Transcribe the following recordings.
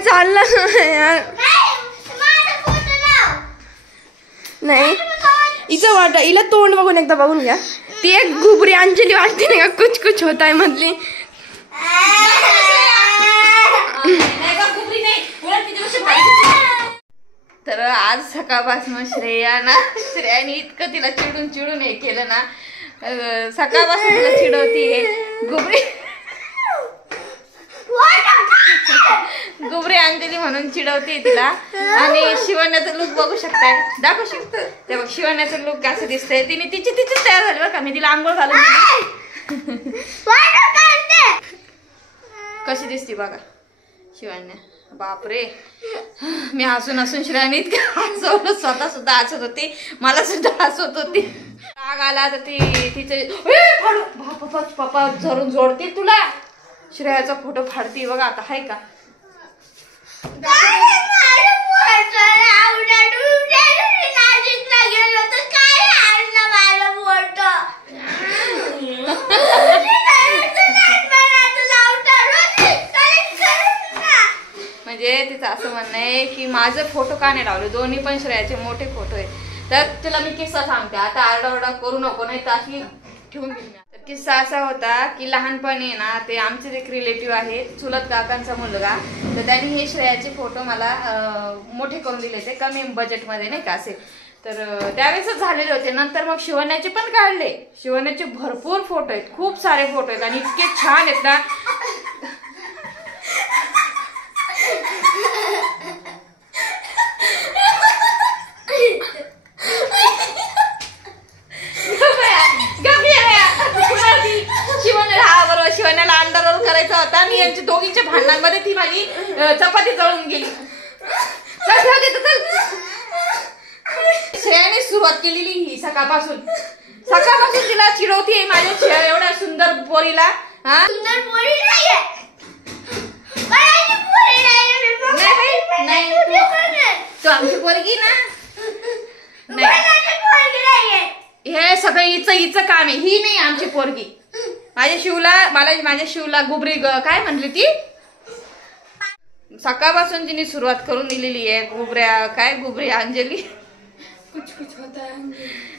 चाललं यार नाही हिचं वाट हिला तोंड बघून एकदा बघून घ्या ती एक गुबरी अंजली वाटते नाही का कुछ कुछ होत आहे मधली तर आज सकाळपासून श्रेयाने इतकं तिला चिडून चिडून हे केलं ना सकाळपासून तिला चिडवती गुबरी गुबरी अंजली म्हणून चिडवते तिला आणि शिवण्याचं लुक बघू शकताय दाखवू शकतो ते बघ शिवण्याचं लुक कसं दिसतंय तिने तिची तयार झाली बरं का मी तिला आंघोळ घालून कशी दिसते बघा शिवण्या बापरे मी हसून हसून श्रेयाने इतकं हसवलं स्वतः सुद्धा हसत होती मला सुद्धा हसवत होती राग आला तर ती तिचे पप्पा धरून जोडतील तुला श्रेयाचा फोटो फाडती बघा आता हाय का म्हणजे तिचं असं म्हणणं आहे की माझे फोटो का नाही लावले दोन्ही पण श्रेयाचे मोठे फोटो आहेत तर तुला मी किस्सा सांगते आता आरडाओरडा करू नको नाही तर अशी ठेवून घेईन तर किस्सा असा होता की लहानपणी ना ते आमचे एक रिलेटिव्ह आहे चुलत काकांचा मुलगा तर त्यांनी हे श्रेयाचे फोटो मला मोठे करून दिले ते कमी बजेटमध्ये नाही का असे तर त्यावेळेसच झालेले होते नंतर मग शिवण्याचे पण काढले शिवण्याचे भरपूर फोटो आहेत खूप सारे फोटो आहेत आणि इतके छान आहेत ना शिवण्याला अंडर रोल करायचा होता आणि यांच्या दोघींच्या भांडणांमध्ये ती माझी चपाती जळून गेली श्रेयाने सुरुवात केलेली ही सकाळपासून तिला चिडवती माझ्या एवढ्या सुंदर पोरीला हा सुंदर पोरी नाही तू आमची पोरगी ना नाही हे सगळं हिचं काम आहे ही नाही आमची पोरगी माझ्या शिवला गुबरी काय म्हणली ती सकाळपासून तिने सुरुवात करून दिलेली आहे गुबरी अंजली कुछ कुछ होता है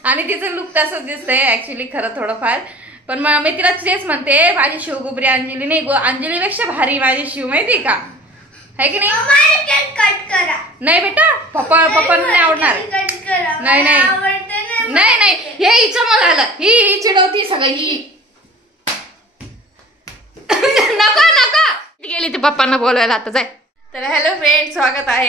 आणि तिचं लुक तसंच दिसतंय ऍक्च्युली खरं थोडंफार पण मग मी तिला तेच म्हणते माझी शिव गुबरी अंजली नाही अंजलीपेक्षा भारी माझी शिव माहिती का है की नाही नाही बेटा पप्पा नाही आवडणार नाही हे हिचं मग झालं ही चिडवती सगळं ही नका गेली ती पप्पांना बोलवायला आता जाय तर हॅलो फ्रेंड स्वागत आहे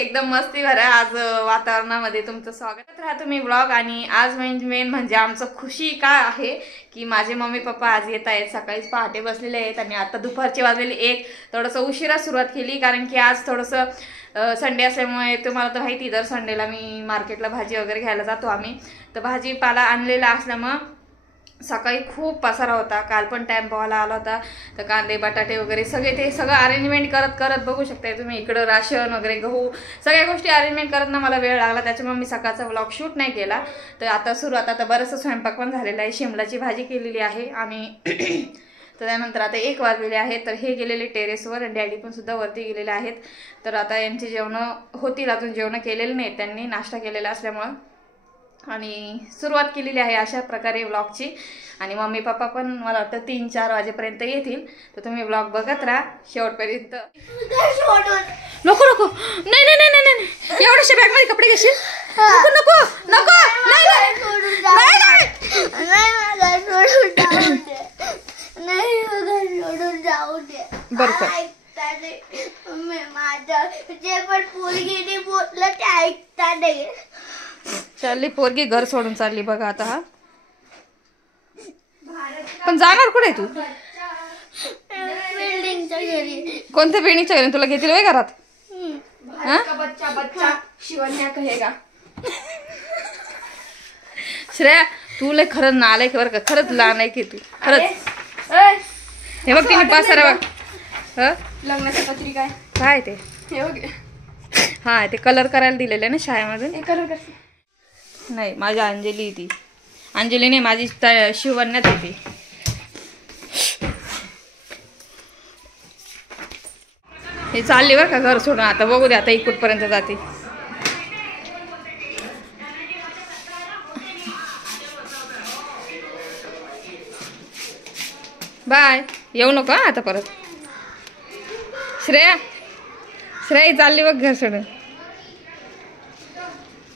एकदम मस्ती भरा आज वातावरणामध्ये तुमचं स्वागत राहा तुम्ही ब्लॉग आणि आज मेन म्हणजे आमचं खुशी काय आहे की माझे मम्मी पप्पा आज येत आहेत सकाळीच पहाटे बसलेले आहेत आणि आता दुपारचे वाजलेले 1 थोडंसं उशिरा सुरुवात केली कारण की आज थोडंसं संडे असल्यामुळे तुम्हाला तर माहिती दर संडेला मी मार्केटला भाजी वगैरे घ्यायला जातो आम्ही तर भाजीपाला आणलेला असल्यामुळं सकाळी खूप पसारा होता काल पण टेम्पोवाला आला होता तर कांदे बटाटे वगैरे सगळं अरेंजमेंट करत बघू शकताय तुम्ही इकडं राशन वगैरे गहू सगळ्या गोष्टी अरेंजमेंट करत ना मला वेळ लागला त्याच्यामुळे मी सकाळचा व्लॉग शूट नाही केला तर आता सुरुवात आता बरंचसं स्वयंपाक पण झालेला आहे शिमलाची भाजी केलेली आहे आणि तर त्यानंतर आता 1 वाजलेले आहेत तर हे गेलेले टेरेसवर आणि डॅडी पण सुद्धा वरती गेलेले आहेत तर आता यांची जेवणं होतील अजून जेवणं केलेली नाहीत त्यांनी नाश्ता केलेला असल्यामुळं आणि सुरुवात केलेली आहे अशा प्रकारे व्लॉगची आणि मम्मी पप्पा पण मला वाटतं 3-4 वाजेपर्यंत येतील तर तुम्ही व्लॉग बघत राहा शेवटपर्यंत नको नाही एवढ्याशा बॅग मध्ये कपडे घेशील नको बरं चालली पोरगी घर सोडून चालली बघा आता हा पण जाणार कुठे तू बिल्डिंगच्या घरी कोणत्या बिल्डिंगच्या घरी तुला घेतील वे घरात बच्चा शिवण्या कहेगा श्रेया तू लय खरंच नालायक बरं का खरंच लहान आहे की तू खरंच हे बघ तिने पसारा बघ लग्नाची पत्रिका काय ते हे बघ हा ते कलर करायला दिलेले ना शाळेमधून हे कलर करते नाही माझी अंजली ती अंजली नाही माझी शिवण्यात येते हे चालली बरं का घर सोडून. आता बघू दे आता कुठपर्यंत जाते. बाय. येऊ नको आता परत. श्रेया चालली बघ घर सोडून.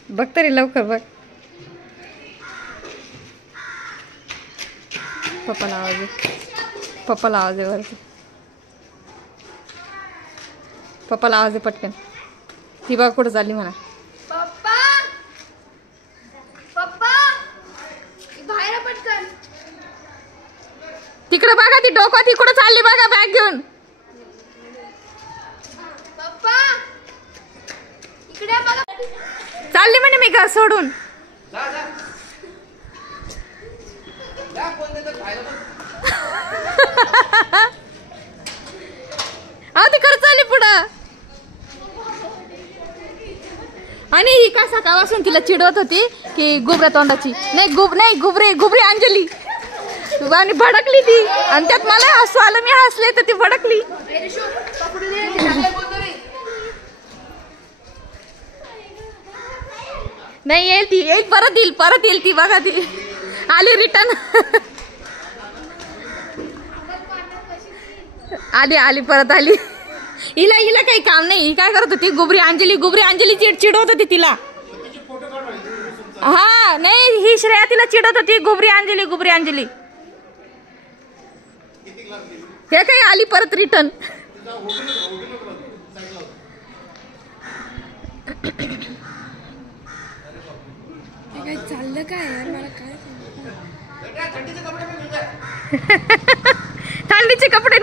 बघ तरी लवकर बघ. पप्पाला आवाज आहे वरती. पप्पाला आवाज आहे पटकन. ती बघ कुठं चालली म्हणा. पप्पा बाहेर पटकन. तिकडे बघा ती डोकं ती कुठं चालली बघा बॅग घेऊन. पप्पा इकडे बघा. चालली म्हणे मी घर सोडून. अहो ती खरं चालली पुढं. आणि ही का सकाळपासून तिला चिडवत होती की गुबऱ्या तोंडाची. नाही गुबरी अंजली. आणि भडकली ती. आणि त्यात मला हसू आलं. मी हसले तर ती भडकली. नाही येईल परत येईल ती बघा ती आली रिटर्न. आली परत आली. हिला काही काम नाही. ही काय करत होती गुबरी अंजली चिडवत होती तिला. हा नाही ही श्रेया तिला चिडवत होती गुबरी अंजली. हे काही आली परत रिटर्न. चाललं काय यार मला काय. थंडीचे कपडे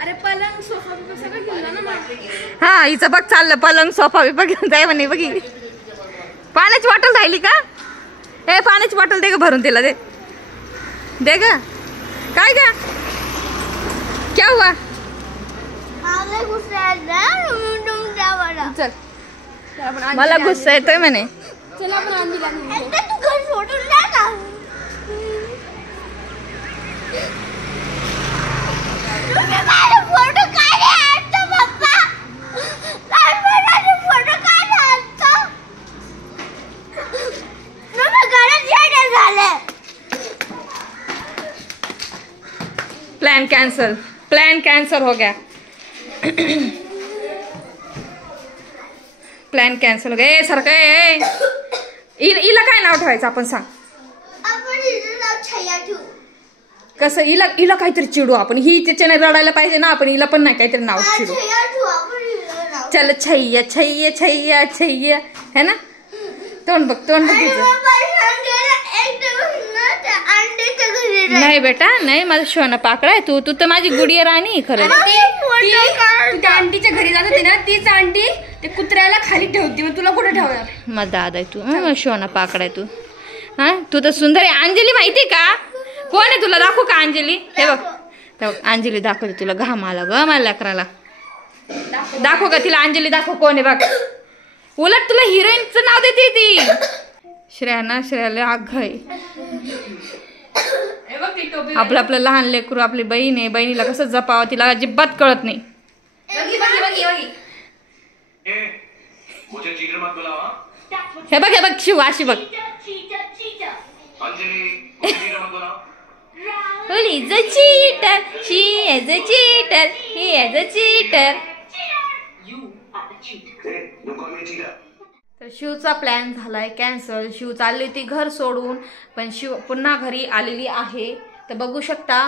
अरे पलंग सोफा सगळं घेऊन ना. हा हिचं बघ चाललं पलंग सोफा बी घेऊन जाय म्हणे. बघी पाण्याची बॉटल राहिली का. हे पाण्याची बॉटल दे ग भरून तिला. दे ग. काय ग क्या हुआ. चल मला गुस्सा येतोय म्हणे. चल आपण अंजलीला प्लान कैंसल हो गया. प्लॅन कॅन्सल हो गया. सारखं हिला काय नाव ठेवायचं आपण सांग. कसं हिला काहीतरी चिडू आपण. ही त्याच्याने रडायला पाहिजे ना. आपण हिला पण नाही काहीतरी नाव चिडू. चल छैया है ना. तोंड बघ तिचं. नाही बेटा नाही. माझा शोना पाकडा आहे. तू तर माझी गुडिया राणी खरं. त्या आंटीच्या घरी जात होती ना. तीच आंटी ते कुत्र्याला खाली ठेवती. मग तुला कुठे ठेवणार. मग दादा आहे तू. शोना पाकडा आहे तू. हा तू तर सुंदर आहे. अंजली माहिती का कोण आहे तुला. दाखवू का अंजली. हे बघ अंजली दाखवते तुला. घाम आला ग मला लेकराला. दाखव का तिला अंजली दाखव कोण आहे बघ. उलट तुला हिरोईनचं नाव देते ती. श्रेयाला आघ आहे. आपलं लहान लेकरू आपली बहीण आहे. बहिणीला कसं जपावं तिला अजिबात कळत नाही. हे बघ शिव अशी बघ. He's a cheater. She is a cheater. He is a cheater. तर शिवचा प्लॅन झालाय कॅन्सल. शिव चालली होती घर सोडून. पण शिव पुन्हा घरी आलेली आहे. तर बघू शकता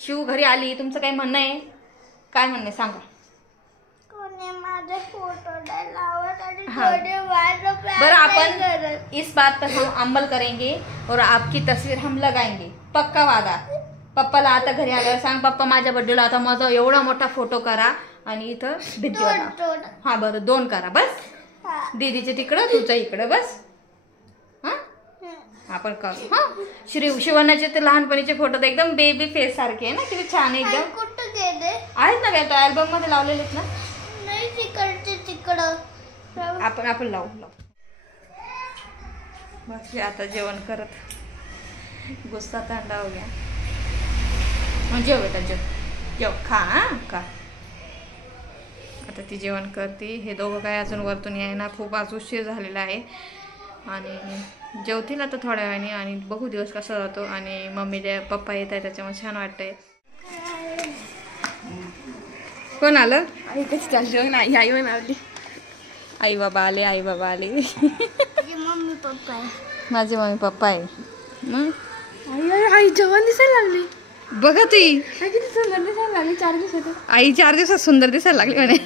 शिव घरी आली. तुमचं काय म्हणणं आहे. काय म्हणणं आहे सांगा. बरं आपण इस बात पर हम अमल करेंगे और आपकी तस्वीर हम लगाएंगे. पक्का वादा. पप्पाला आता घरी आल्यावर सांग पप्पा माझ्या बर्थडेला आता माझा एवढा मोठा फोटो करा आणि इथं भिंतीवर. हा बरं 2 करा बस. दीदीचे तिकडं तुझं इकडं बस. हा आपण करू. हा शिवण्याचे ते लहानपणीचे फोटो एकदम बेबी फेस सारखे आहे ना. किती छान आहे एकदम. आहेत ना काय अल्बम मध्ये लावलेले आहेत ना. आपण लावू बस. आता जेवण करत गुस्सा थंडा हो गया. मग जेव बेटा जेव खा खा. आता ती जेवण करते. हे दोघं काय अजून वरतून यायना. खूप आज उशीर झालेला आहे आणि जेवतील आता थोड्या वेळाने आणि बघू दिवस कसा जातो. आणि मम्मी पप्पा येत आहे त्याच्यामुळे छान वाटतंय. कोण आलं? आई कशी चालली ना आई म्हणाली. आई बाबा आले. आई बाबा आले. मम्मी पप्पा आहे. माझे मम्मी पप्पा आहे. मग आई जवान दिसायला लागली. बघा ती आई किती सुंदर दिसायला लागली 4 दिवसात. आई 4 दिवसात सुंदर दिसायला लागली म्हणे.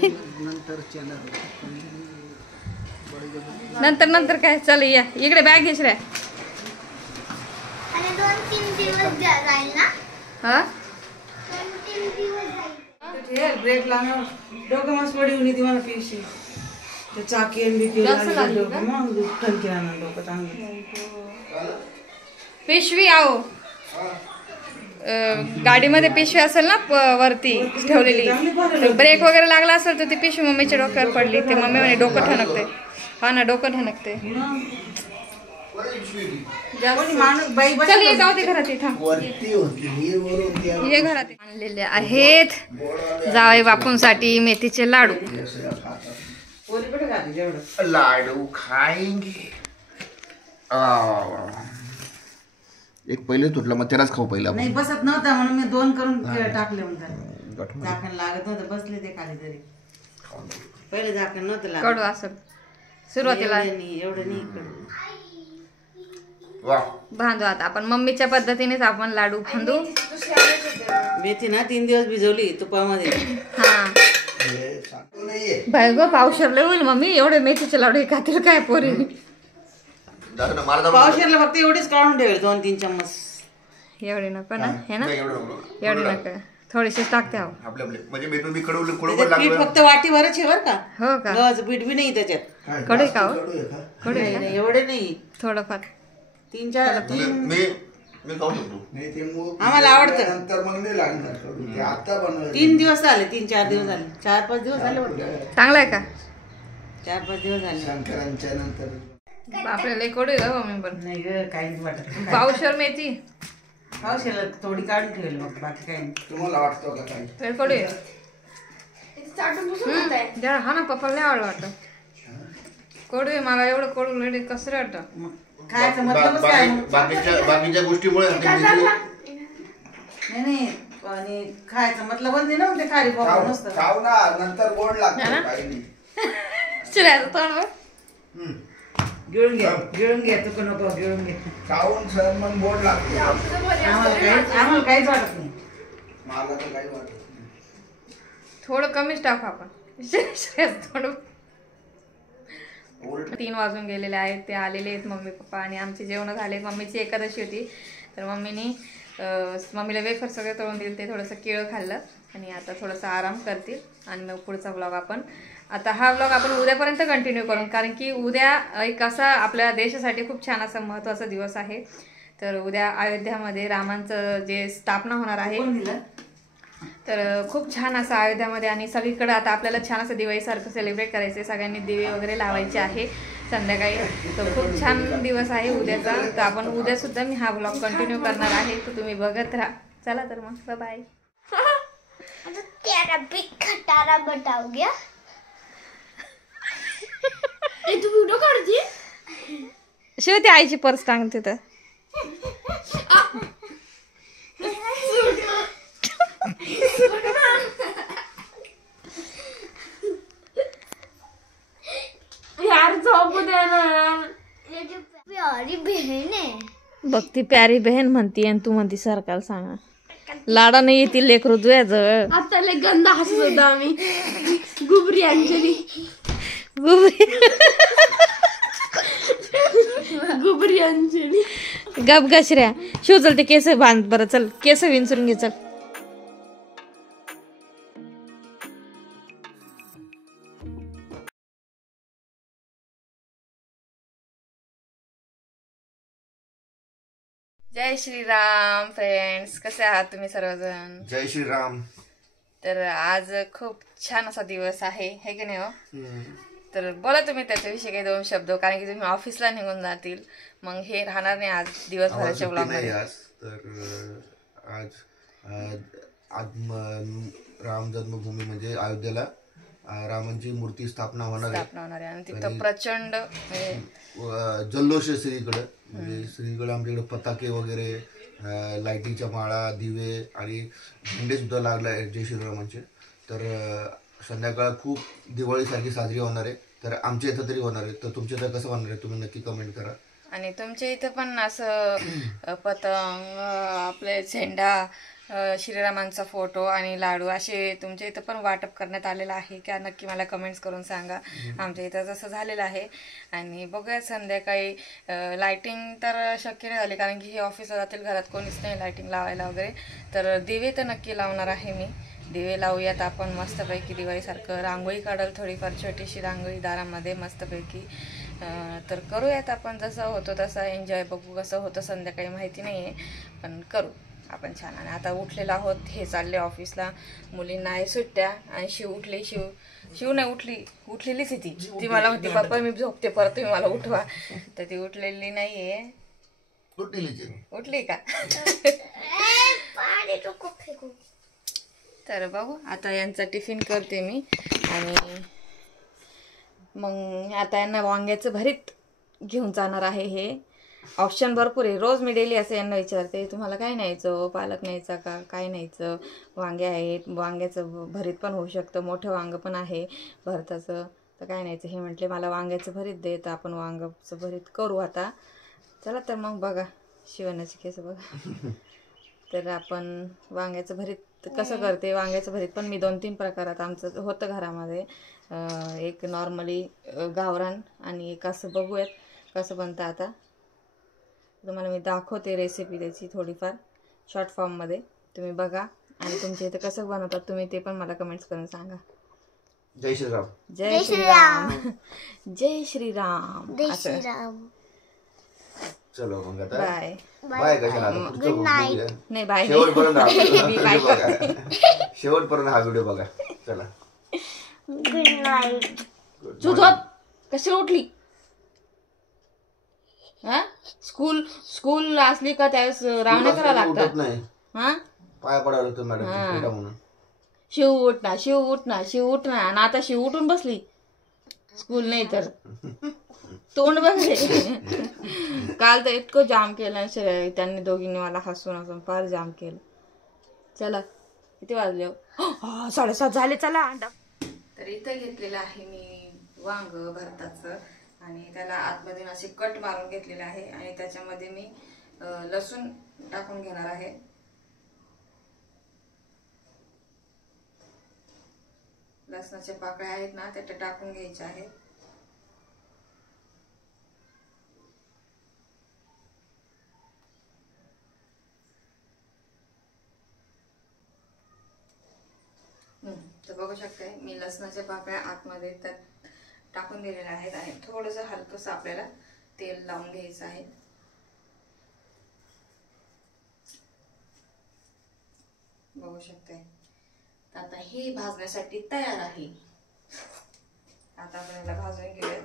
नंतर काय चल या इकडे बॅग घेश रे. 2-3 दिवस जाईल ना. हा 2-3 दिवस जाईल. ब्रेक लावणार डोकं मस्त पडी होती ती मला पिशी ते चाकी आणि भीती डोकं मग दुखन केला ना डोकं चांगलं. पिशवी आहो गाडीमध्ये पिशवी असेल ना वरती ठेवलेली. ब्रेक वगैरे लागला असेल तर ती पिशवी मम्मीच्या डोक्यावर पडली. ते मम्मी म्हणे डोकं ठणकते. हा ना डोकं ठणकते. चल ये जाऊ दे घरात. ये घरात. आणलेले आहेत जावई बापूंसाठी मेथीचे लाडू. लाडू खाएंगे. एक पहिले तुटला मग त्यालाच खाऊ पहिला. नाही बसत नव्हता म्हणून मी 2 करून टाकले म्हणतात. झाकण लागत नव्हतं बसले ते खाली तरी. पहिले झाकण नव्हतं लागत. कडू असं सुरुवातीला एवढं नाही कडू. बांधू आता आपण मम्मीच्या पद्धतीनेच आपण लाडू बांधू. मेथी ना 3 दिवस भिजवली तुपामध्ये. हा बाय ग पावशरले होईल मम्मी एवढे मेथीचे लाडू खातील काय पोरी. पावशेरला फक्त एवढीच काढून ठेवले 2-3 चम्मच. एवढे नको ना हे ना एवढे नको थोडीशीच टाकते. पीठ फक्त वाटीभरच आहे बरं का. हो का गव्हाचं पीठ बी नाही त्याच्यात. कडे का हो कडे नाही, एवढे नाही थोडंफार 3-4 मी खाऊ शकतो. आम्हाला आवडतं. नंतर मग नाही लागणार कडू. ते आता बनवायचं. 3 दिवस झाले 3-4 दिवस झाले 4-5 दिवस झाले वाटतं. चांगलं आहे का. 4-5 दिवस झाले. शंकरांच्या नंतर आपल्याला कडू आहे मम्मी पण. नाही ग काहीच वाटत नाही. पावशर मेथी पावशेरला थोडी काढून ठेवली मग बाकी काही नाही. तुम्हाला वाटतं का काही? तर कडू आहे. जरा हा ना पप्पाला नाही आवडलं वाटतं. कडू आहे मला एवढं कडू लढे कसं वाटतं. मग खायचं मतलबच काय मग? बाकीच्या गोष्टीमुळे नाही नाही आणि खायचं मतलबच नाही ना मग ते खारी पापड नसतं. खाऊ ना नंतर गोड लागतं काही नाही. चिरायचं तोंड गिळून घे तू नको गिळून घे. खाऊन सर मग गोड लागतं. आम्हाला काहीच वाटत नाही. मला तर काही वाटत नाही. थोडं कमीच टाकू आपण. थोडं 3 वाजून गेलेले आहेत. ते आलेले आहेत मम्मी पप्पा आणि आमचे जेवण झाले. मम्मीची एकादशी होती तर मम्मीला वेफर सगळे तळून दिले. ते थोडंसं केळं खाल्लं आणि आता थोडंसं आराम करतील आणि मग पुढचा व्लॉग आपण आता हा व्लॉग आपण उद्यापर्यंत कंटिन्यू करू. कारण की उद्या एक असा आपल्या देशासाठी खूप छान असा महत्त्वाचा दिवस आहे. तर उद्या अयोध्यामध्ये रामांचं जे स्थापना होणार आहे तर खूप छान असं अयोध्यामध्ये आणि सगळीकडे आता आपल्याला छान असं दिवाळीसारखं सेलिब्रेट करायचं. सगळ्यांनी दिवे वगैरे लावायचे आहे संध्याकाळी. तर खूप छान दिवस आहे उद्याचा. तर आपण उद्यासुद्धा मी हा व्लॉग कंटिन्यू करणार आहे. तर तुम्ही बघत राहा. चला तर मग बाय. तेरा बिग खटारा बताओ गया. तू व्हिडिओ काढते शिव ती आईची पर्स टांगते तर यार झोपू दे ना. प्यारी बहन आहे. बघ ती प्यारी बहीण म्हणती आणि तू म्हणती सरकार सांगा लाडा नाही येतील लेकरू तुझ्याजवळ. आता लय गंदा हसत होता आम्ही. गुबरी अंजली गुबरी अंजली गप गशऱ्या. शिव चल ते केस बांध बरं. चल केस विंचरून घे चल. जय श्रीराम फ्रेंड्स. कसे आहात तुम्ही सर्वजण. जय श्रीराम. तर आज खूप छान असा दिवस आहे हे की नाही हो. तर बोला तुम्ही त्याच्याविषयी काही 2 शब्द, कारण की तुम्ही ऑफिसला निघून जातील, मग हे राहणार नाही आज दिवसभराच्या आवाज नाही ब्लॉगमध्ये. आज तर आज राम जन्मभूमी म्हणजे अयोध्येला रामांची मूर्ती स्थापना होणार आहे. स्थापना होणार आहे आणि तिथं प्रचंड म्हणजे जल्लोष आहे सगळीकडे. म्हणजे सगळीकडे आमच्याकडे पताके वगैरे, लाईटीच्या माळा, दिवे आणि झेंडे सुद्धा लागले आहेत जय श्रीरामांचे. तर संध्याकाळ खूप दिवाळीसारखी साजरी होणार आहे. तर आमच्या इथं तरी होणार आहे. तर तुमच्या इथं कसं होणार आहे तुम्ही नक्की कमेंट करा. आणि तुमच्या इथं पण असं पतंग, आपले झेंडा, श्रीरामांचा फोटो आणि लाडू असे तुमच्या इथं पण वाटप करण्यात आलेलं आहे का, नक्की मला कमेंट्स करून सांगा. आमच्या इथं जसं झालेलं आहे. आणि बघूया संध्याकाळी लाईटिंग तर शक्य नाही झाली, कारण की हे ऑफिसला जातील, घरात कोणीच नाही लाईटिंग लावायला वगैरे. तर दिवे तर नक्की लावणार आहे मी. दिवे लावूयात आपण मस्तपैकी दिवाळीसारखं. रांगोळी काढाल थोडीफार छोटीशी रांगोळी दारामध्ये मस्तपैकी. तर करूयात आपण जसं होतं तसं एन्जॉय. बघू कसं होतं संध्याकाळी माहिती नाही आहे, पण करू आपण छान. आणि आता उठलेलो आहोत, हे चालले ऑफिसला. मुलींना आहे सुट्ट्या आणि शिव उठली. शिव नाही उठलेलीच आहे ती मला म्हणते पप्पा मी झोपते, परत तुम्ही मला उठवा. तर ती उठलेली नाहीये. उठली का? तर बघू आता यांचा टिफिन करते मी. आणि मग आता यांना वांग्याचं भरीत घेऊन जाणार आहे. हे ऑप्शन भरपूर आहे. रोज मी डेली असं यांना विचारते तुम्हाला काय न्यायचं, पालक न्यायचा का, काय न्यायचं. वांगे आहेत, वांग्याचं भरीत पण होऊ शकतं, मोठं वांगं पण आहे भरताचं. तर काय न्यायचं हे म्हटले मला वांग्याचं भरीत दे. तर आपण वांग्याचं भरीत करू आता. चला तर मग बघा शिवण्याचे केस बघा. तर आपण वांग्याचं भरीत कसं करते. वांग्याचं भरीत पण मी 2-3 प्रकारात आमचं होतं घरामध्ये. एक नॉर्मली गावरान आणि एक असं बघूयात कसं बनतं. आता तुम्हाला मी दाखवते रेसिपी त्याची थोडीफार शॉर्ट फॉर्ममध्ये. तुम्ही बघा आणि तुमच्या इथे कसं बनवतात तुम्ही ते पण मला कमेंट्स करून सांगा. जय श्रीराम. जय श्रीराम. जय श्रीराम. चलो मग आता बाय बाय. कशाला नाही बाय शेवटपर्यंत हा व्हिडिओ बघा. चला गुड नाईट. तू झोप. कशी उठली? हा स्कूल असली का त्यावेळेस रावण्या करायला उठत लागतात. नाही, हा पाया पडायला लागतं मॅडम म्हणून. शिव उठ ना. आणि आता शिव उठून बसली. स्कूल नाही तर तोंड बघले. काल तर इतकं जाम केलं त्यांनी दोघींनी मला हसून फार जाम केलं. चला किती वाजले? 7:30 झाले. चला. तर इथं घेतलेलं आहे मी वांग भरताचं आणि त्याला आतमध्ये असे कट मारून घेतलेले आहे. आणि त्याच्यामध्ये मी लसूण टाकून घेणार आहे. लसणाच्या पाकळ्या आहेत ना त्या टाकून घ्यायच्या आहेत. तर बघू शकताय मी लसणाच्या पाकळ्या आतमध्ये त्यात टाकून दिलेल्या आहेत. आणि थोडंसं हलकंसं आपल्याला तेल लावून घ्यायचं आहे. बघू शकताय. तर आता हे भाजण्यासाठी तयार आहे. आता आपण याला भाजून घेऊया.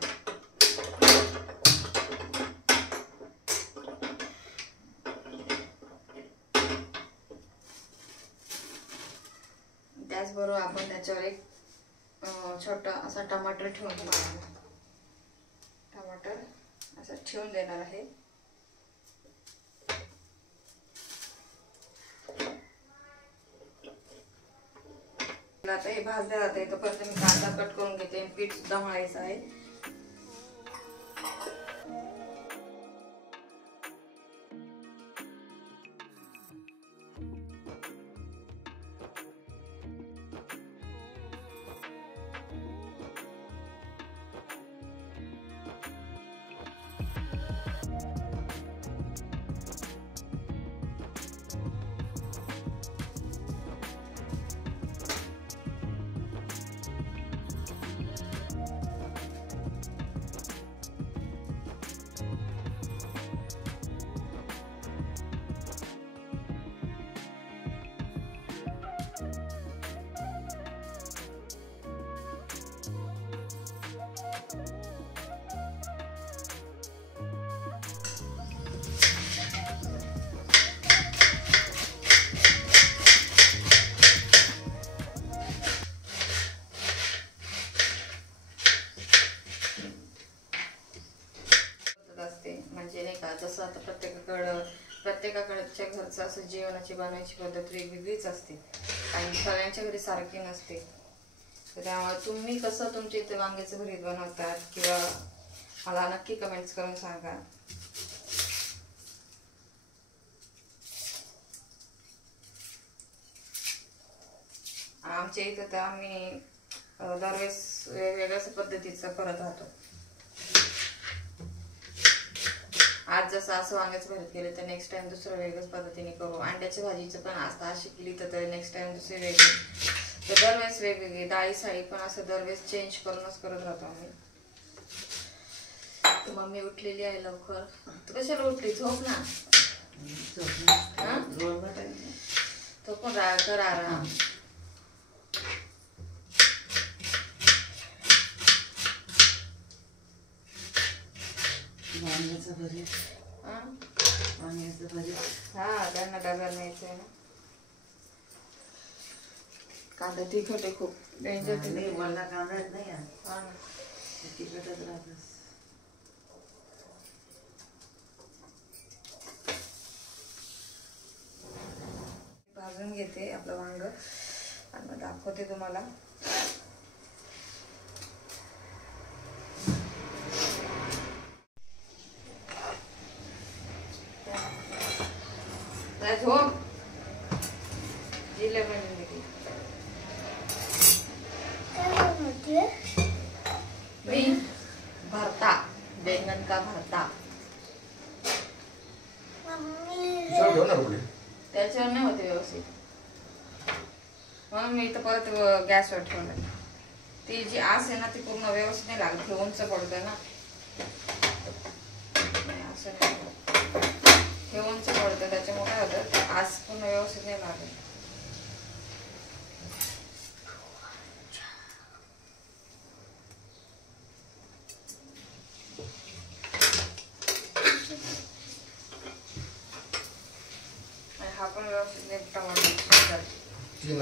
त्याचबरोबर आपण त्याच्यावर एक छोटा असा टमाटर ठेवून टमाटर असं ठेवून देणार आहे. आता हे भाजलं जाते तोपर्यंत मी कांदा कट करून घेते. पीठ सुद्धा मळायचं आहे. जसं आता प्रत्येकाकडच्या घरचं असं जेवणाची बनवायची पद्धत वेगवेगळीच असते आणि सगळ्यांच्या घरी सारखी नसते. तर त्यामुळे तुम्ही कसं तुमच्या इथे वांग्याचं भरीत बनवतात किंवा मला नक्की कमेंट्स करून सांगा. आमच्या इथं तर आम्ही दरवेळेस वेगवेगळ्याच पद्धतीचं करत राहतो. आज जसं असं वांग्याचं भरीत केलं तर नेक्स्ट टाइम दुसरं वेगळ्याच पद्धतीने करू. अंड्याची भाजीचं पण आता अशी केली तर नेक्स्ट टाइम दुसरी वेगळी. तर दरवेळेस वेगवेगळी डाळी साळी पण असं दरवेळेस चेंज करूनच करत राहतो आम्ही. मम्मी उठलेली आहे लवकर. तू कशाला उठली? झोप ना. तो पण कर आराम. वांग्याचं भरीत हा त्यांना डब्याला न्यायचंय ना. कांदा तिखट आहे खूप डेंजर. वरला कांदा येत नाही हा ना. तिखटच राहतच. भाजून घेते आपलं वांग आणि मग दाखवते तुम्हाला. झोप जिल्हा मी भरता बैंगन का भरता. त्याच्यावर नाही होते व्यवस्थित म्हणून मी इथं परत गॅसवर ठेवलं. ती जी आस आहे ना ती पूर्ण व्यवस्थित नाही लागत. हे उंच पडतं ना. असं नाही हे उंच पडतं त्याच्यामुळे काय होतं आस पूर्ण व्यवस्थित नाही लागत. हा पण व्यवस्थित नाही टमाटर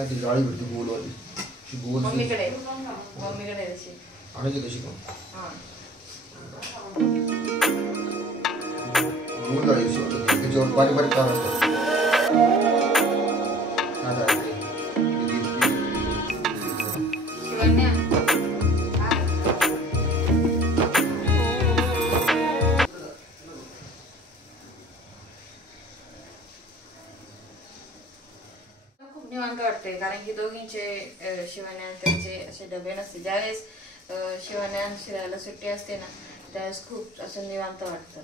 ती जाळी भेटते गोलवाली. मम्मीकडे तशी आणायची कशी पण हा गोल जाळी त्याच्यावर बारीक बारीक काम असतात. शिवण्या खूप निवांत वाटते कारण की दोघींचे शिवण्या त्यांचे असे डबे नसते. ज्यावेळेस शिवण्या शिरायला सुट्टी असते ना त्यावेळेस खूप असं निवांत वाटतं.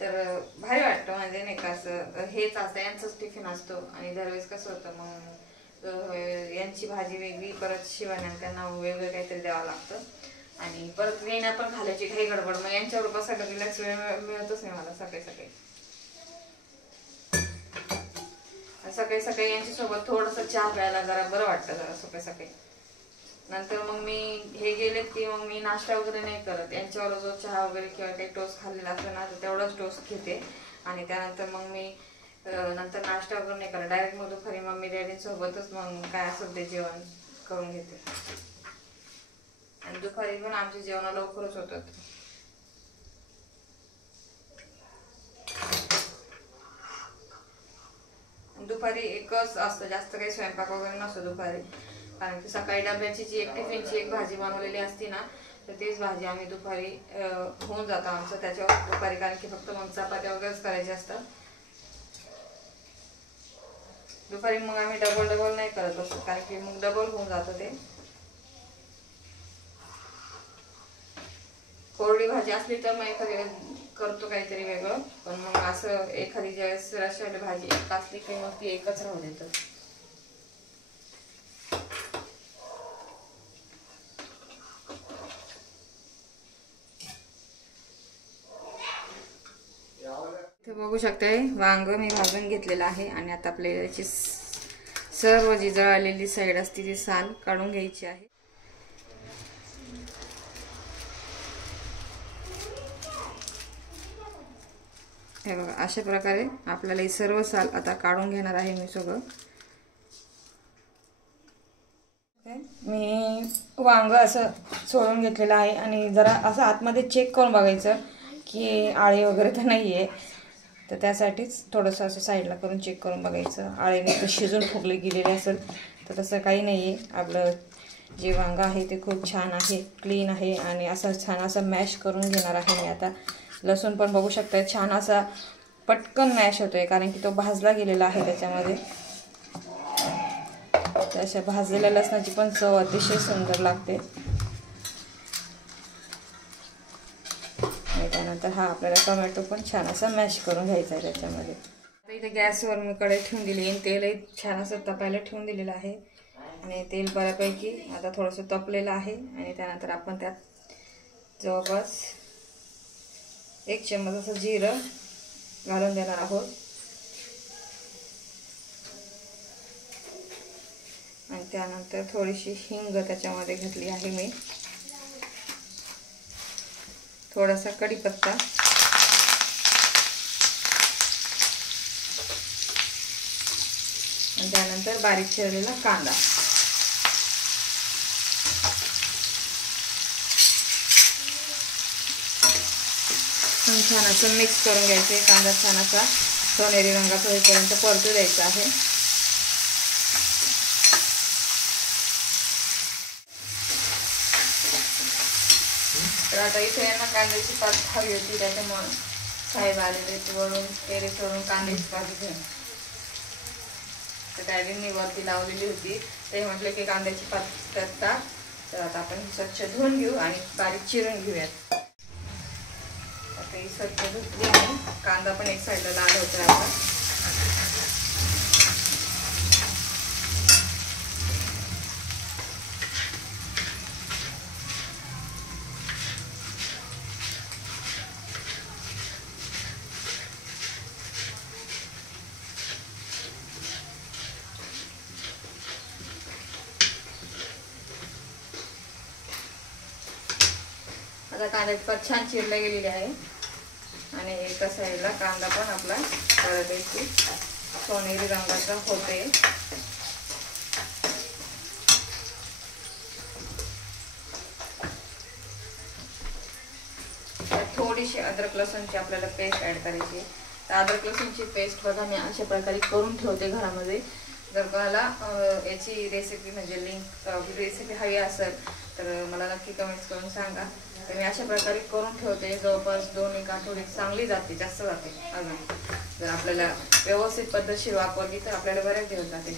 तर भारी वाटतं म्हणजे नाही का असं हेच असतं यांचंच टिफिन असतो आणि दरवेळेस कसं होतं मग यांची भाजी वेगळी परत शिवण्या त्यांना वेगळं काहीतरी द्यावं लागतं आणि परत वेण्या पण घालायची काही गडबड. मग यांच्यावर बसायला रिलॅक्स वेळ मिळतच नाही मला सकाळी सकाळी यांच्यासोबत थोडंसं चहा प्यायला जरा बरं वाटतं जरा सकाळी सकाळी. नंतर मग मी हे गेलेत की मग मी नाश्ता वगैरे नाही करत. यांच्यावर जो चहा वगैरे किंवा काही टोस्ट खाल्लेला असतो ना तर तेवढाच टोस्ट घेते आणि त्यानंतर मग मी नंतर नाश्ता वगैरे नाही करत. डायरेक्ट मग दुपारी मम्मी डॅडींसोबतच मग काय असेल ते जेवण करून घेते आणि दुपारी पण आमचे जेवण लवकरच होतात. दुपारी एकच असतं जास्त काही स्वयंपाक वगैरे नसतो दुपारी कारण की सकाळी डब्याची जी एक टिफिनची एक भाजी बनवलेली असती ना तर तीच भाजी आम्ही दुपारी होऊन जातो आमचं त्याच्यावर दुपारी कारण की फक्त मग चपात्या वगैरेच करायचे असतात दुपारी. मग आम्ही डबल नाही करत बसतो कारण की मग डबल होऊन जातं ते. कोरडी भाजी असली तर मग एखादी करतो काहीतरी वेगळं पण मग असं एखादी ज्यावेळेस रश्याची भाजी एक असली की मग ती एकच राहू देतं. इथे बघू शकताय वांग मी भाजून घेतलेलं आहे आणि आता आपल्याला याची सर्व जी जळालेली साईड असते ती साल काढून घ्यायची आहे. हे बघा अशा प्रकारे आपल्याला ही सर्व साल आता काढून घेणार आहे मी सगळं. मी वांग असं सोडून घेतलेलं आहे आणि जरा असं आतमध्ये चेक करून बघायचं की आळे वगैरे तर नाही आहे. तर त्यासाठीच थोडंसं असं साईडला करून चेक करून बघायचं. आळेने तर शिजून फुगले गेलेले असेल तर तसं काही नाही आहे. आपलं जे वांग आहे ते खूप छान आहे, क्लीन आहे आणि असं छान असं मॅश करून घेणार आहे मी आता. लसूण पण बघू शकता छान असा पटकन मॅश होतोय कारण की तो भाजला गेलेला आहे त्याच्यामध्ये. अशा भाजलेल्या लसणाची पण चव अतिशय सुंदर लागते. आणि त्यानंतर हा आपल्याला टोमॅटो पण छान असा मॅश करून घ्यायचा आहे त्याच्यामध्ये. आता इथे गॅसवर मी कढई ठेवून दिली आणि तेलही छान असं तपायला ठेवून दिलेलं आहे आणि तेल बऱ्यापैकी आता थोडंसं तपलेलं आहे. आणि त्यानंतर आपण त्यात जवळपास 1 चम्मच असं जिरं घालून देणार आहोत आणि त्यानंतर थोडीशी हिंग त्याच्यामध्ये घातली आहे मी, थोडासा कढीपत्ता आणि त्यानंतर बारीक चिरलेला कांदा. छान असं मिक्स करून घ्यायचे. कांदा छान असा सोनेरी रंगाचा होईपर्यंत परतू द्यायचा आहे. तर आता इथे यांना कांद्याची पात हवी होती त्याच्यामुळे साहेब आलेले वरून टेरेस वरून कांद्याची पात घेऊन. तर डॅडींनी वरती लावलेली होती. ते म्हटले की कांद्याची पात टाक. तर आता आपण स्वच्छ धुवून घेऊ आणि बारीक चिरून घेऊयात. आता ही स्वच्छ धुतली आणि कांदा पण एक साईडला लाल होता आता. आता कांद्याची पात छान चिरल्या गेलेली आहे आणि एका साईडला कांदा पण आपला बऱ्यापैकी सोनेरी रंगाचा होते. थोडीशी अद्रक लसूणची आपल्याला पेस्ट ऍड करायची. तर अद्रक लसूणची पेस्ट बघा मी अशा प्रकारे करून ठेवते घरामध्ये. जर कोणाला याची रेसिपी म्हणजे लिंक रेसिपी हवी असेल तर मला नक्की कमेंट्स करून सांगा. तर मी अशा प्रकारे करून ठेवते. जवळपास 2-1 आठवडे चांगली जाते, जास्त जाते. अजून जर आपल्याला व्यवस्थित पद्धतशीर वापरली तर आपल्याला बऱ्याच दिवस जाते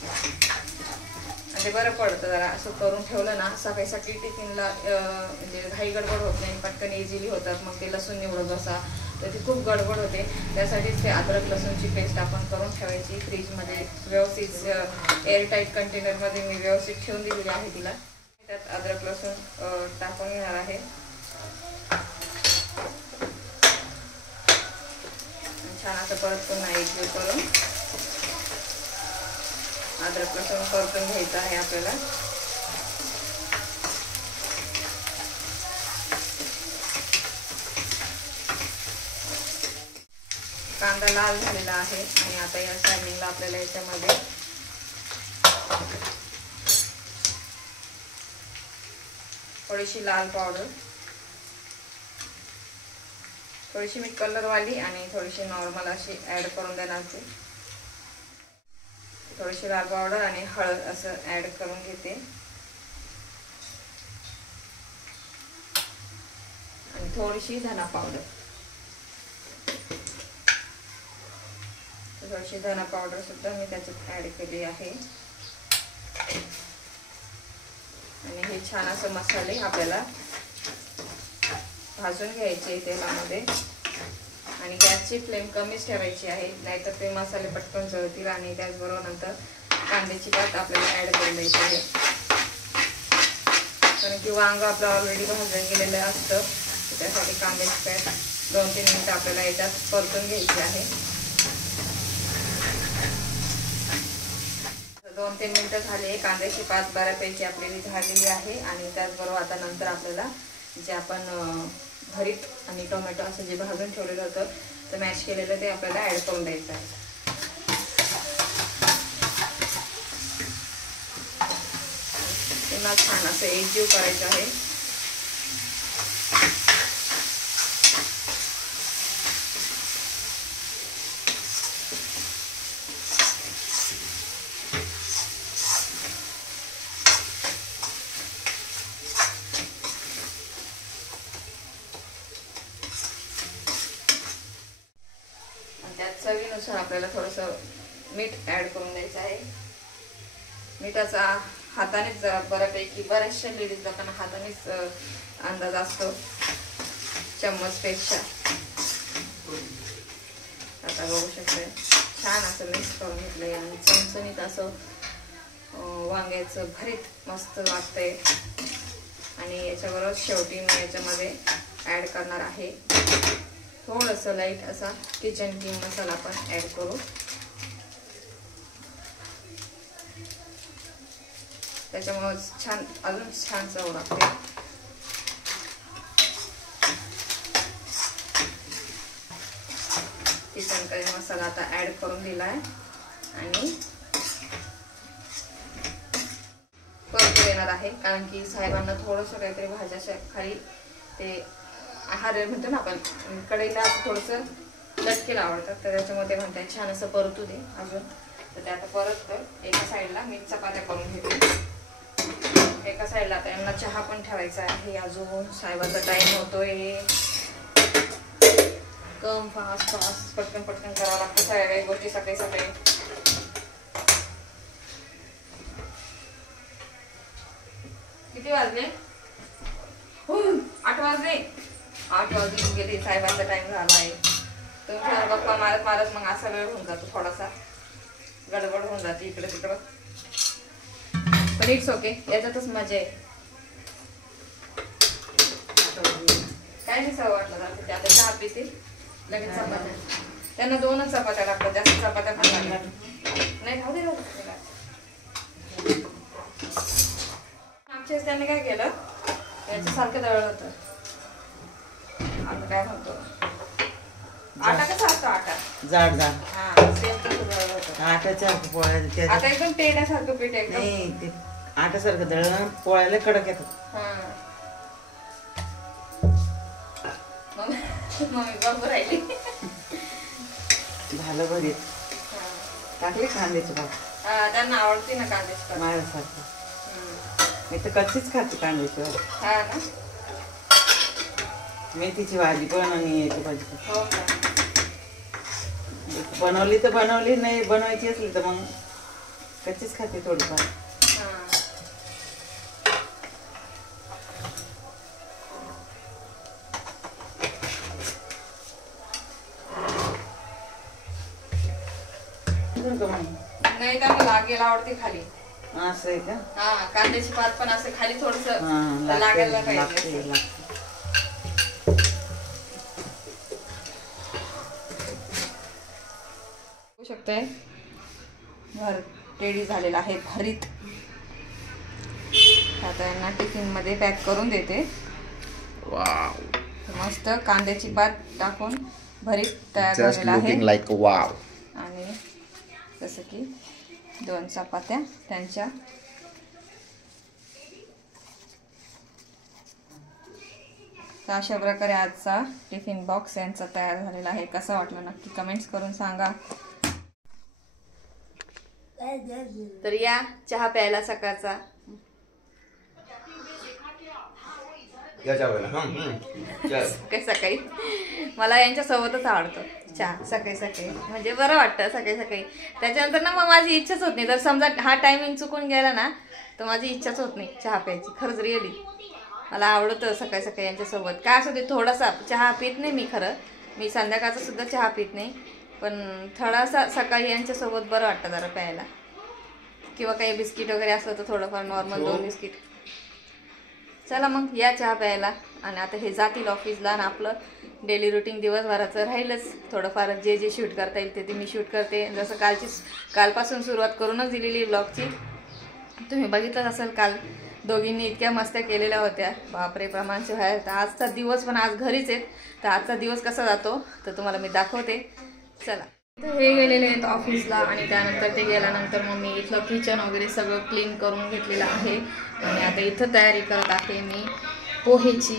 आणि ते बरं पडतं. जरा असं करून ठेवलं ना सकाळी सकाळी टिफिनला म्हणजे घाई गडबड होत नाही, पटकन इझिली होतात. मग ते लसूण निवडत बसा तर ती खूप गडबड होते. त्यासाठीच ते अद्रक लसूणची पेस्ट आपण करून ठेवायची. फ्रीजमध्ये व्यवस्थित एअरटाईट कंटेनरमध्ये मी व्यवस्थित ठेवून दिलेली आहे तिला. त्यात अद्रक लसूण टाकून घेणार आहे. छान असं परत पुन्हा एकजीव करून अद्रक लसूण परतून घ्यायचं आहे आपल्याला. कांदा लाल झालेला आहे आणि आता या टायमिंगला आपल्याला याच्यामध्ये थोडीशी लाल पावडर, थोडीशी मी कलरवाली आणि थोडीशी नॉर्मल अशी ऍड करून देणार. थोडीशी लाल पावडर आणि हळद असं ऍड करून घेते आणि थोडीशी धना पावडर. थोडीशी धना पावडर सुद्धा मी त्याच्यात ऍड केली आहे आणि हे छान असं मसाले आपल्याला भाजून घ्यायचे तेलामध्ये आणि गॅसची फ्लेम कमीच ठेवायची आहे, नाहीतर ते मसाले पटकन जळतील. आणि त्याचबरोबर नंतर कांद्याची पात आपल्याला ऍड करून द्यायची आहे कारण की वांग आपलं ऑलरेडी भाजून गेलेलं असतं. त्यासाठी कांद्याची पात 2-3 मिनिटं आपल्याला याच्यात परतून घ्यायची आहे. 2-3 मिनिटं झाले. कांद्याची पात बऱ्यापैकी आपली झालेली आहे आणि त्याचबरोबर आता नंतर आपल्याला जे आपण भरीत आणि टोमॅटो असं जे भाजून ठेवलेलं होतं तर मॅश केलेलं ते आपल्याला ऍड करून द्यायचं आहे. पुन्हा छान असं एकजीव करायचं आहे. त्यात चवीनुसार आपल्याला थोडंसं मीठ ॲड करून द्यायचं आहे. मिठाचा हातानेच जरा बऱ्यापैकी बऱ्याचशा लेडीज लोकांना हातानेच अंदाज असतो चम्मचपेक्षा. आता बघू शकते छान असं मिक्स करून घेतलंय आणि चमचमीत असं वांग्याचं भरीत मस्त वाटतंय. आणि याच्याबरोबर शेवटी मी याच्यामध्ये ॲड करणार आहे थोडंसं लाईट असा किचन किंग मसाला आपण ॲड करू. त्याच्यामुळे छान अजून छान चव लागते. किचन किंग मसाला आता ॲड करून दिलाय आणि परतू देणार आहे. कारण की साहेबांना थोडंसं काहीतरी भाज्याच्या खाली ते आहार म्हणतो ना आपण कढईला थोडंसं लटकेला आवडतात, तर त्याच्यामध्ये म्हणताय छान असं परतू दे अजून. तर ते आता परत कर. एका साईडला मी चपात्या करून घेते. एका साईडला आता यांना चहा पण ठेवायचा आहे. अजून साहेबाचा टाइम होतोय. कम फास्ट फास्ट पटकन पटकन करावं लागतं सगळ्या काही गोष्टी सकाळी सकाळी. किती वाजले? 8 वाजले. 8 वाजून गेले. साहेबांचा टाइम झाला आहे. तुमच्या गप्पा मारत मारत मग असा वेळ होऊन जातो, थोडासा गडबड होऊन जाते इकडे तिकडं. पण इट्स ओके, याच्यातच मजा आहे. काय नाही सवय वाटलं जातं ते. आता चहा पितील लगेच चपात्या. त्यांना 2च चपात्या लागतात, जास्त चपात्या पण लागतात नाही. खाऊ दे आमच्या त्यांनी काय केलं याच्यासारखं दळलं होतं. आता काय म्हणतो आटा कसा असतो? आटा जाड जाड. हा सेम तसं दळलं होतं. आटाच्या पोळ्या आता एकदम टेण्यासारखं पीठ एकदम. नाही ते आटासारखं दळण पोळ्याला कडक येतात. मम्मी बरोबर राहिली. झालं भरीत. टाकले कांद्याची भात. त्यांना आवडते ना कांद्याची भात माझ्यासारखं. मी तर कच्चीच खाते कांद्याची भात. हा ना. मेथीची भाजी पण आणि याची भाजी पण. हो का. बनवली तर बनवली, नाही बनवायची असली तर मग कच्चीच खाते थोडीफार. नाही त्यांना लागेल आवडते खाली. असं आहे का? हा कांद्याची भात पण असं खाली थोडस हा, लागायला पाहिजे. लागते. बघू शकताय रेडी झालेला आहे भरीत. आता यांना टिफिन मध्ये पॅक करून देते. वाव, मस्त कांद्याची पात टाकून भरीत तयार झालेला आहे. Like wow. आणि जसं की 2 चपात्या त्यांच्या. तर अशा प्रकारे आजचा टिफिन बॉक्स यांचा तयार झालेला आहे. कसा वाटला नक्की कमेंट्स करून सांगा. तर या चहा प्यायला सकाळचा. सकाळी सकाळी मला यांच्या सोबतच आवडतो चहा. सकाळी सकाळी म्हणजे बरं वाटतं सकाळी सकाळी. त्याच्यानंतर ना मग माझी इच्छाच होत नाही. जर समजा हा टायमिंग चुकून गेला ना तर माझी इच्छाच होत नाही चहा प्यायची. खरंच रिअली मला आवडतं सकाळी सकाळी यांच्यासोबत. काय असं ते थोडासा चहा पित नाही मी. खरं मी संध्याकाळचा सुद्धा चहा पित नाही, पण थोडासा सकाळी यांच्यासोबत बरं वाटतं जरा प्यायला. किंवा काही बिस्किट वगैरे असलं तर थोडंफार नॉर्मल 2 बिस्किट. चला मग या चहा प्यायला. आणि आता हे जातील ऑफिसला आणि आपलं डेली रुटीन दिवसभराचं राहीलच. थोडंफार जे जे शूट करता येईल ते मी शूट करते. जसं कालपासून सुरुवात करूनच दिलेली ब्लॉगची. तुम्ही बघितलंच असेल काल दोघींनी इतक्या मस्त्या केलेल्या होत्या बापरे प्रमाणचे बाहेर. तर आजचा दिवस पण आज घरीच आहेत. तर आजचा दिवस कसा जातो तर तुम्हाला मी दाखवते. चला. हे गेलेले आहेत ऑफिसला आणि त्यानंतर ते गेल्यानंतर मग मी इथलं किचन वगैरे सगळं क्लीन करून घेतलेलं आहे आणि आता इथं तयारी करत आहे मी पोहेची.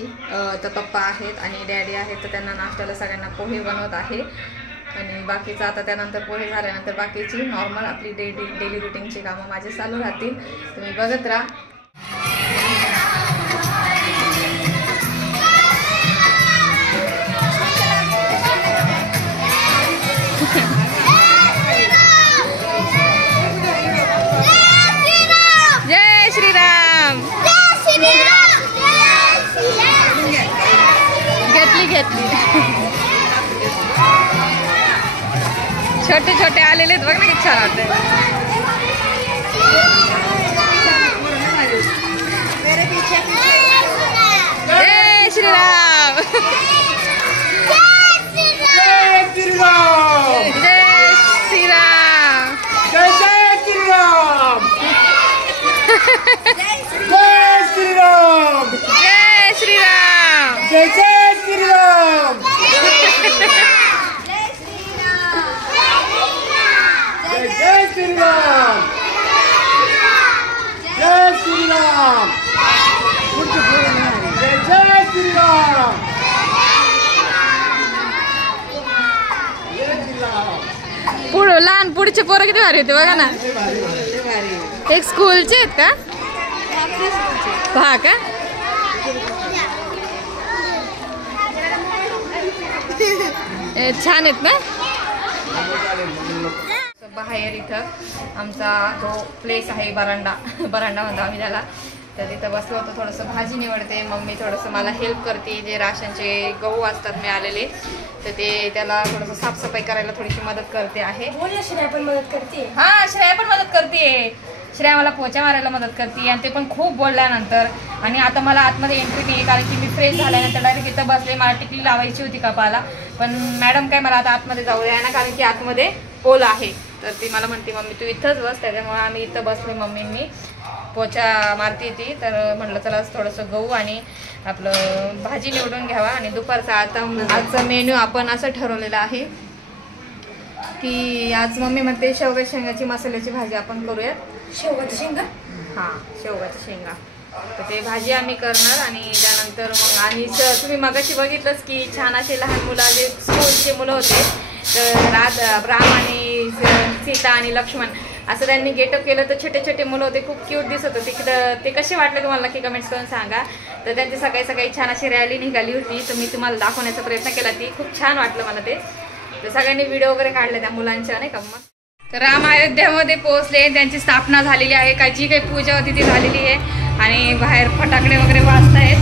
तर पप्पा आहेत आणि डॅडी आहेत तर त्यांना नाश्त्याला सगळ्यांना पोहे बनवत आहे आणि बाकीचं आता त्यानंतर पोहे झाल्यानंतर बाकीची नॉर्मल आपली डेली रुटीनची कामं माझे चालू राहतील. तुम्ही बघत राहा. जय श्रीराम. घेतली छोटे छोटे आलेले बघ ना किती छान वाटते. जय श्रीराम. जय श्रीराम. जय श्रीराम. जय श्रीराम. जय श्रीराम. जय श्रीराम. जय श्रीराम. जय श्रीराम. जय श्रीराम. जय श्रीराम. पुढं लहान पुढचे पोरं किती भारी होते बघा ना. एक स्कूलचे आहेत का? हा का? छान आहेत ना. बाहेर इथं आमचा जो प्लेस आहे बरांडा म्हणतो आम्ही त्याला. तर तिथं बसलो होतो. थोडंसं भाजी निवडते. मम्मी थोडंसं मला हेल्प करते. जे राशनचे गहू असतात मिळालेले तर ते त्याला थोडंसं साफसफाई करायला थोडीशी मदत करते आहे. श्रेया पण मदत करते. हां श्रेया पण मदत करते. श्रेया मला पोचा मारायला मदत करते आणि ते पण खूप बोलल्यानंतर. आणि आता मला आतमध्ये एंट्री नाही कारण की मी फ्रेश झाल्यानंतर डायरेक्ट इथं बसले. मला टिकली लावायची होती कपाला पण मॅडम काय मला आता आतमध्ये जाऊ द्या ना कारण की आतमध्ये ओला आहे. तर ती मला म्हणते मम्मी तू इथंच बस. त्याच्यामुळे आम्ही इथं बसलो. मम्मींनी पोचा मारती ती तर म्हटलं चला थोडंसं गहू आणि आपलं भाजी निवडून घ्यावा. आणि दुपारचा आता आजचा मेन्यू आपण असं ठरवलेलं आहे की आज मम्मी म्हणते शेवगा शेंगाची मसाल्याची भाजी आपण करूयात. शेवगाची शेंगा. हां शेवगाची शेंगा. तर ते भाजी आम्ही करणार आणि त्यानंतर मग आणि तुम्ही मगाशी बघितलंच की छान असे लहान मुलं जे स्कूलचे मुलं होते तर राम आणि सीता आणि लक्ष्मण असं त्यांनी गेटअप केलं तर छोटे छोटे मुलं होते. खूप क्यूट दिसत होते. ते कसे वाटले तुम्हाला नक्की कमेंट्स करून सांगा. तर त्यांची सकाळी सकाळी छान अशी रॅली निघाली होती. तर मी तुम्हाला दाखवण्याचा प्रयत्न केला. ती खूप छान वाटलं मला ते. तर सगळ्यांनी व्हिडिओ वगैरे काढले त्या मुलांच्या नाही का. मग तर राम अयोध्यामध्ये पोहोचले. त्यांची स्थापना झालेली आहे. काय जी काही पूजा होती ती झालेली आहे आणि बाहेर फटाकडे वगैरे वाजत आहेत.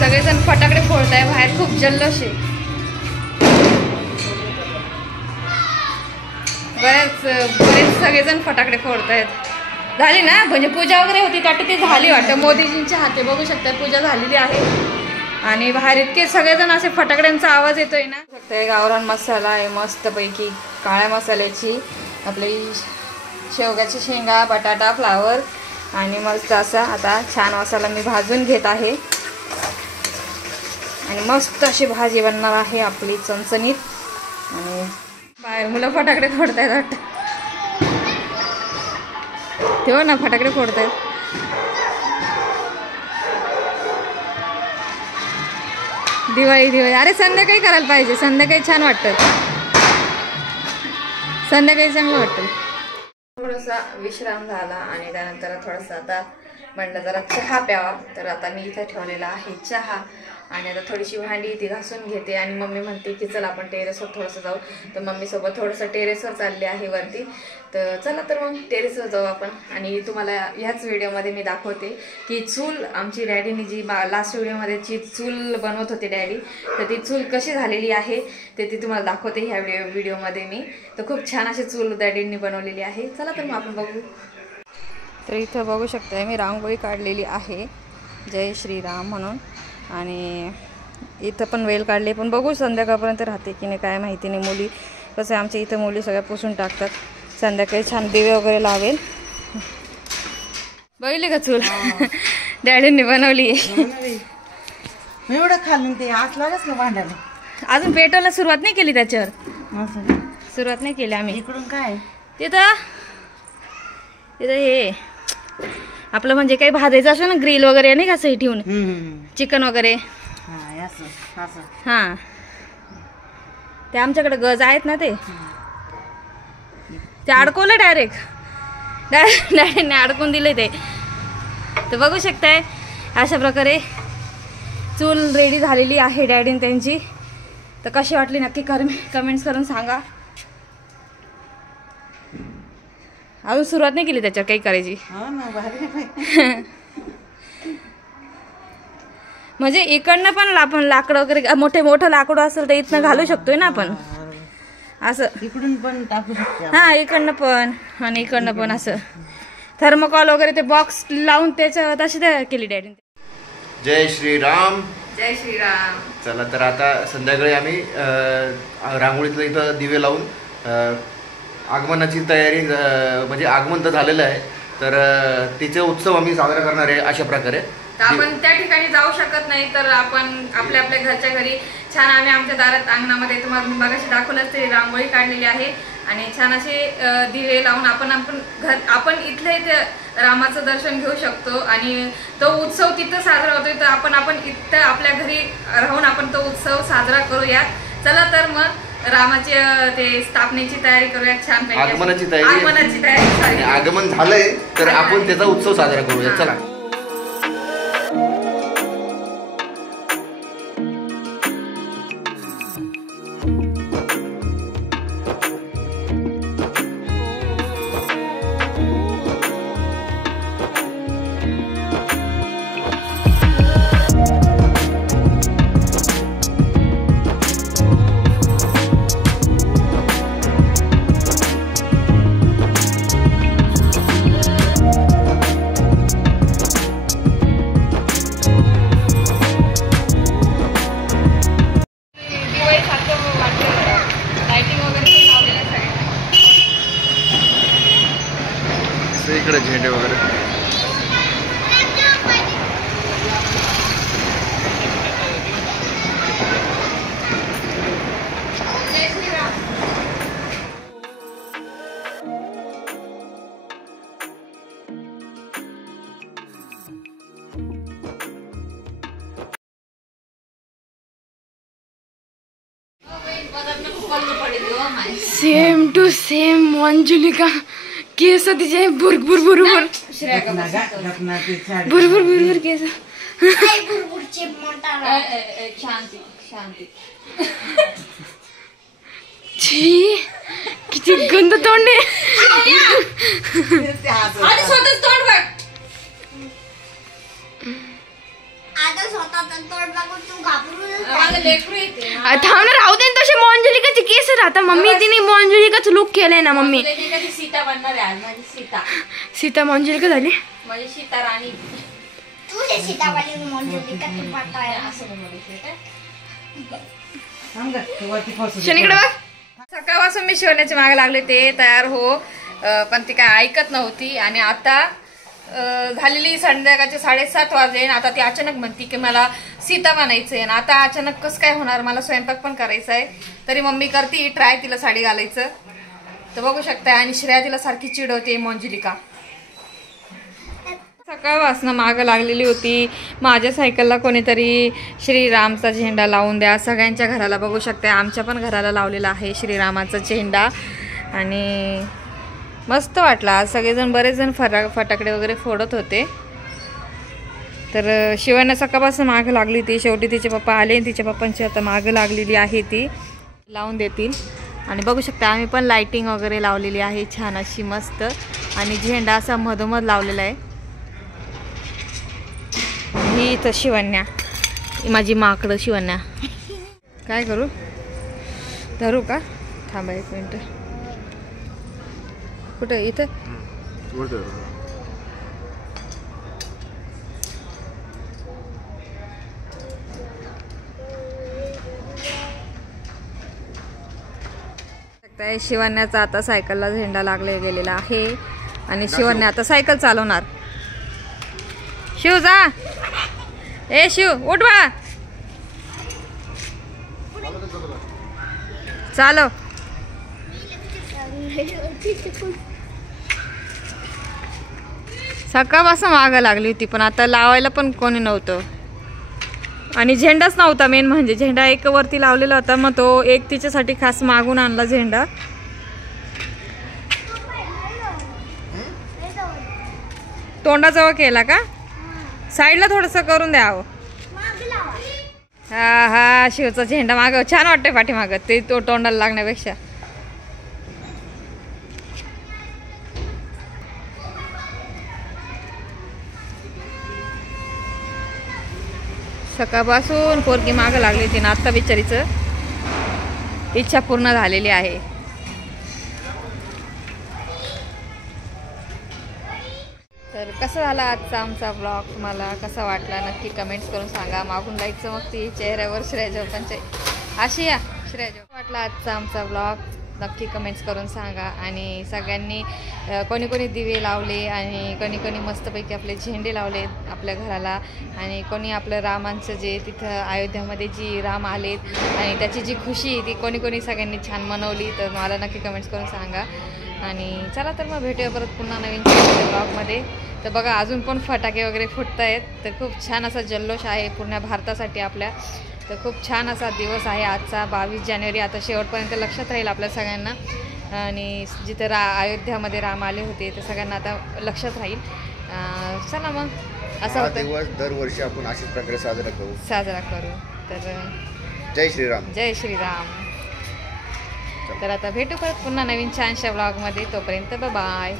सगळेजण फटाकडे फोडत आहे. बाहेर खूप जल्लोष आहे. बरेच सगळेजण फटाकडे फोडत आहेत. झाली ना म्हणजे पूजा वगैरे होती त्यात ती झाली वाटतं. मोदीजींच्या हाते बघू शकता पूजा झालेली आहे आणि बाहेर इतके सगळेजण असे फटाकड्यांचा आवाज येतोय ना. गावरान मसाला आहे मस्तपैकी काळ्या मसाल्याची. आपली शेवगाची शेंगा बटाटा फ्लावर आणि मस्त असा आता छान मसाला मी भाजून घेत आहे आणि मस्त अशी भाजी बनणार आहे आपली चणचणीत. आणि बाहेर मुलं फटाकडे फोडतायत वाटतं. तेव्हा ना फटाकडे फोडतायत. दिवाळी अरे संध्याकाळी करायला पाहिजे. संध्याकाळी छान वाटतं. संध्याकाळी चांगलं वाटतं. थोडासा विश्राम झाला आणि त्यानंतर थोडासा आता म्हटलं जरा चहा प्यावा. तर आता मी इथं ठेवलेला आहे चहा आणि आता थोडीशी भांडी ती घासून घेते आणि मम्मी म्हणते की चला आपण टेरेसवर थोडंसं जाऊ. तर मम्मीसोबत थोडंसं टेरेसवर चालले आहे वरती. तर चला तर मग टेरेसवर जाऊ आपण. आणि तुम्हाला ह्याच व्हिडिओमध्ये मी दाखवते की चूल आमची डॅडीने जी लास्ट व्हिडिओमध्ये जी चूल बनवत होते डॅडी तर ती चूल कशी झालेली आहे ते ती तुम्हाला दाखवते ह्या व्हिडिओमध्ये मी. तर खूप छान अशी चूल डॅडींनी बनवलेली आहे. चला तर मग आपण बघू. तर इथं बघू शकताय मी रांगोळी काढलेली आहे जय श्रीराम म्हणून आणि इथं पण वेल काढली पण बघू संध्याकाळपर्यंत राहते की नाही काय माहिती नाही. मुली कसं आमच्या इथं मुली सगळ्या पुसून टाकतात. संध्याकाळी छान दिवे वगैरे लावेल. बघितली का चूल डॅडींनी बनवली. एवढं खाल्लं ते आत लागच ना भांड्याला. अजून पेटवायला सुरुवात नाही केली त्याच्यावर. सुरुवात नाही केली आम्ही. इकडून काय तिथं हे आपलं म्हणजे काही भाजायचं असं ना ग्रिल वगैरे नाही का असं ठेवून चिकन वगैरे. हां ते आमच्याकडे गज आहेत ना ते अडकवलं डायरेक्ट अडकून दिले ते. तर बघू शकताय अशा प्रकारे चूल रेडी झालेली आहे डॅडीन त्यांची. तर कशी वाटली नक्की कमेंट्स करून सांगा. अजून सुरुवात नाही केली त्याच्यावर काही करायची. म्हणजे इकडनं पण आपण लाकडं वगैरे मोठं लाकडं असेल तर इथनं घालू शकतोय ना आपण असं. इकडून पण टाकू शकतो. हा इकडनं पण आणि इकडनं पण असं थर्मोकॉल वगैरे ते बॉक्स लावून त्याच्या तशी तयार केली डॅडी. जय श्रीराम. जय श्रीराम. चला तर आता संध्याकाळी आम्ही रांगोळीतलं इथं दिवे लावून आगमनाची तयारी म्हणजे आगमन तर झालेलं आहे. तर तिचे उत्सव आम्ही साजरा करणार आहे अशा प्रकारे. आपण त्या ठिकाणी जाऊ शकत नाही तर आपण आपल्या घरच्या घरी छान आम्ही आमच्या दारात अंगणामध्ये तुम्हाला मी मगाशी दाखवलंच ते रांगोळी काढलेली आहे आणि छान असे दिवे लावून आपण इथले रामाचं दर्शन घेऊ शकतो आणि तो उत्सव तिथं साजरा होतोय. तर आपण इथं आपल्या घरी राहून आपण तो उत्सव साजरा करूयात. चला तर मग रामाची ते स्थापनेची तयारी करूयात छान. आगमनाची तयारी. आगमन झालंय तर आपण त्याचा उत्सव साजरा करूयात. चला. इकडे झेंडे वगैरे. सेम टू सेम मंजुलिका केस तिचे भुरभुर भुरभुर केस. छी किती गंद तोंड आहे. थांब ना राहू दे तसे मंजुलिकाचे केस राहता. मम्मी तिने मंजुलिकाच लुक केलंय ना. मम्मी सीता बनणार आहे माझी सीता. सीता मंजुलिका झाली माझी सीता राणी. शनीकडे बघ. सकाळपासून मी शिवण्याच्या मागे लागले ते तयार हो पण ती काय ऐकत नव्हती आणि आता झालेली संध्याकाळचे 7:30 वाजले. आता ती अचानक म्हणती की मला सीता बनायचंय ना. आता अचानक कसं काय होणार. मला स्वयंपाक पण करायचा आहे. तरी मम्मी करते ट्राय तिला साडी घालायचं. तर बघू शकताय आणि श्रेया तिला सारखी चिडवते मंजुलिका. सकाळपासून मागं लागलेली होती. माझ्या सायकलला कोणीतरी श्रीरामचा झेंडा लावून द्या. सगळ्यांच्या घराला बघू शकताय. आमच्या पण घराला लावलेला आहे श्रीरामाचा झेंडा आणि मस्त वाटला. आज सगळेजण बरेच जण फटाकडे वगैरे फोडत होते. तर शिवांना सकाळपासून मागं लागली होती. शेवटी तिचे पप्पा आले आणि तिच्या पप्पांची आता मागं लागलेली आहे ती लावून देतील. आणि बघू शकता आम्ही पण लाइटिंग वगैरे लावलेली आहे छान अशी मस्त आणि झेंडा असा मधोमध लावलेला आहे. ही इथं शिवण्या माझी माकडं शिवण्या. काय करू धरू का थांबा 1 मिनिट. कुठं इथं शिवण्याचा आता सायकलला झेंडा लागले गेलेला आहे आणि शिवण्या आता सायकल चालवणार. शिव जा. ए शिव उठ बा. चालव. सकाळपासून मागं लागली होती पण आता लावायला पण कोणी नव्हतं आणि झेंडाच नव्हता. मेन म्हणजे झेंडा एक वरती लावलेला होता, मग तो एक तिच्यासाठी खास मागून आणला झेंडा. तोंडाजवळ केला का? साईडला थोडंसं करून द्यावं. हा हा शिवचा झेंडा माग छान वाटतंय पाठीमाग ते तो तोंडाला लागण्यापेक्षा. सकाळपासून पोरगी मागं लागली होती ना, आत्ता बिचारीचं इच्छा पूर्ण झालेली आहे. तर कसा झाला आजचा आमचा ब्लॉग, तुम्हाला कसा वाटला नक्की कमेंट्स करून सांगा. मागून लाईक चमकती चेहऱ्यावर श्रेया पंचे अशी या श्रेया वाटला आजचा आमचा ब्लॉग नक्की कमेंट्स करून सांगा. आणि सगळ्यांनी कोणी कोणी दिवे लावले आणि कोणी कोणी मस्तपैकी आपले झेंडे लावले आपल्या घराला आणि कोणी आपलं रामांचं जे तिथं अयोध्यामध्ये जी राम आलेत आणि त्याची जी खुशी ती कोणी कोणी सगळ्यांनी छान मनवली. तर मला नक्की कमेंट्स करून सांगा. आणि चला तर मग भेटूया परत पुन्हा नवीन ब्लॉगमध्ये. तर बघा अजून पण फटाके वगैरे फुटत आहेत. तर खूप छान असा जल्लोष आहे पूर्ण भारतासाठी आपल्या. तर खूप छान असा दिवस आहे आजचा 22 जानेवारी. आता शेवटपर्यंत लक्षात राहील आपल्या सगळ्यांना आणि जिथं अयोध्यामध्ये राम आले होते ते सगळ्यांना आता लक्षात राहील. चला मग असं होतं दिवस दरवर्षी आपण अशाच प्रकारे साजरा करू. तर जय श्रीराम. जय श्रीराम. तर आता भेटू परत पुन्हा नवीन छानशा ब्लॉगमध्ये. तोपर्यंत बाय.